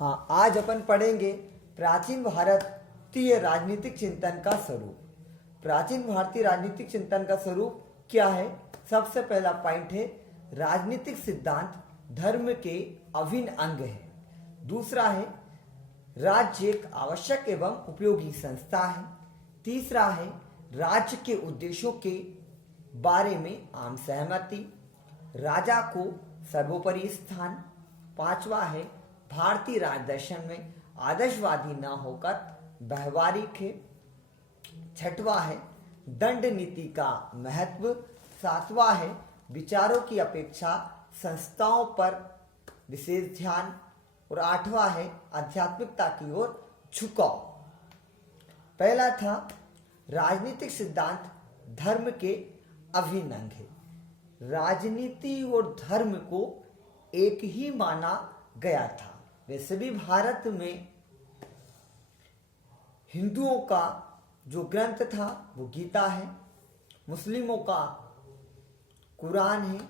हाँ, आज अपन पढ़ेंगे प्राचीन भारतीय राजनीतिक चिंतन का स्वरूप। प्राचीन भारतीय राजनीतिक चिंतन का स्वरूप क्या है? सबसे पहला पॉइंट है राजनीतिक सिद्धांत धर्म के अभिन्न अंग है। दूसरा है राज्य एक आवश्यक एवं उपयोगी संस्था है। तीसरा है राज्य के उद्देश्यों के बारे में आम सहमति, राजा को सर्वोपरि स्थान। पांचवा है भारतीय राजदर्शन में आदर्शवादी न होकर व्यवहारिक है। छठवां है दंड नीति का महत्व। सातवां है विचारों की अपेक्षा संस्थाओं पर विशेष ध्यान। और आठवां है आध्यात्मिकता की ओर झुकाव। पहला था राजनीतिक सिद्धांत धर्म के अभिन्न अंग है। राजनीति और धर्म को एक ही माना गया था। वैसे भी भारत में हिंदुओं का जो ग्रंथ था वो गीता है, मुस्लिमों का कुरान है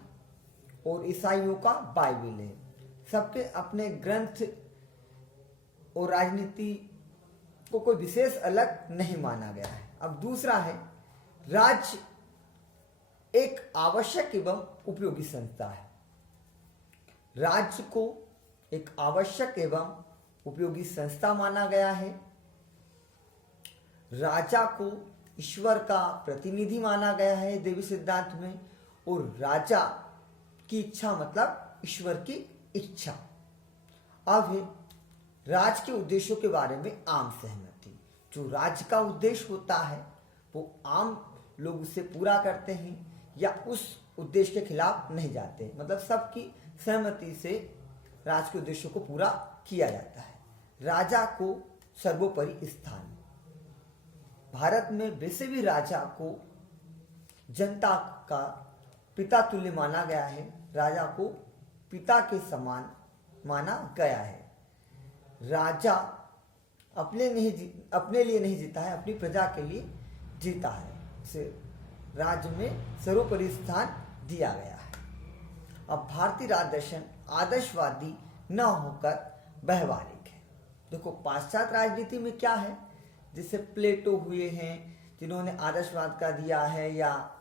और ईसाइयों का बाइबल है। सबके अपने ग्रंथ और राजनीति को कोई विशेष अलग नहीं माना गया है। अब दूसरा है राज्य एक आवश्यक एवं उपयोगी संस्था है। राज्य को एक आवश्यक एवं उपयोगी संस्था माना गया है। राजा को ईश्वर का प्रतिनिधि माना गया है देवी सिद्धांत में। और राजा की इच्छा मतलब ईश्वर की इच्छा। अब है राज्य के उद्देश्यों के बारे में आम सहमति। जो राज्य का उद्देश्य होता है वो आम लोग उसे पूरा करते हैं या उस उद्देश्य के खिलाफ नहीं जाते, मतलब सबकी सहमति से राज्य के उद्देश्यों को पूरा किया जाता है। राजा को सर्वोपरि स्थान। भारत में वैसे भी राजा को जनता का पिता तुल्य माना गया है। राजा को पिता के समान माना गया है। राजा अपने लिए नहीं जीता है, अपनी प्रजा के लिए जीता है। उसे राज्य में सर्वोपरि स्थान दिया गया है। अब भारतीय राजदर्शन आदर्शवादी न होकर व्यवहारिक है। देखो पाश्चात्य राजनीति में क्या है, जैसे प्लेटो हुए हैं जिन्होंने आदर्शवाद का दिया है, या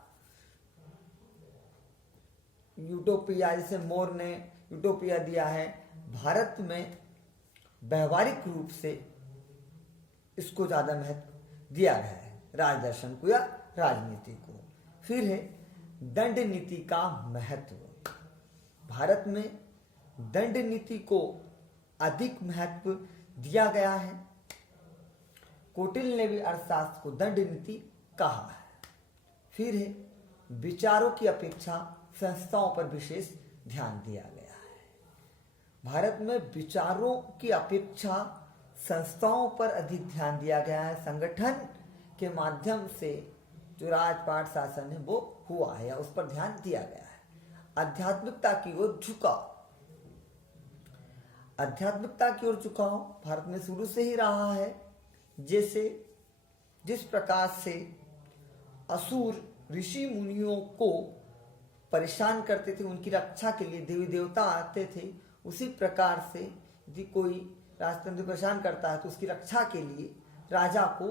यूटोपिया जैसे मोर ने यूटोपिया दिया है। भारत में व्यवहारिक रूप से इसको ज्यादा महत्व दिया गया है, राजदर्शन को या राजनीति को। फिर है दंड नीति का महत्व। भारत में दंड नीति को अधिक महत्व दिया गया है। कौटिल्य ने भी अर्थशास्त्र को दंड नीति कहा है। फिर है विचारों की अपेक्षा संस्थाओं पर विशेष ध्यान दिया गया है। भारत में विचारों की अपेक्षा संस्थाओं पर अधिक ध्यान दिया गया है। संगठन के माध्यम से जो राजपाट शासन है वो हुआ है या उस पर ध्यान दिया गया है। आध्यात्मिकता की ओर झुकाव। आध्यात्मिकता की ओर झुकाव भारत में शुरू से ही रहा है। जैसे जिस प्रकार से असुर ऋषि मुनियों को परेशान करते थे, उनकी रक्षा के लिए देवी देवता आते थे, उसी प्रकार से यदि कोई राजतंत्र परेशान करता है तो उसकी रक्षा के लिए राजा को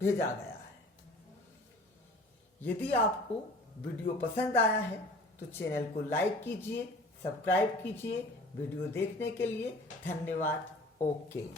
भेजा गया है। यदि आपको वीडियो पसंद आया है तो चैनल को लाइक कीजिए, सब्सक्राइब कीजिए। वीडियो देखने के लिए धन्यवाद। ओके।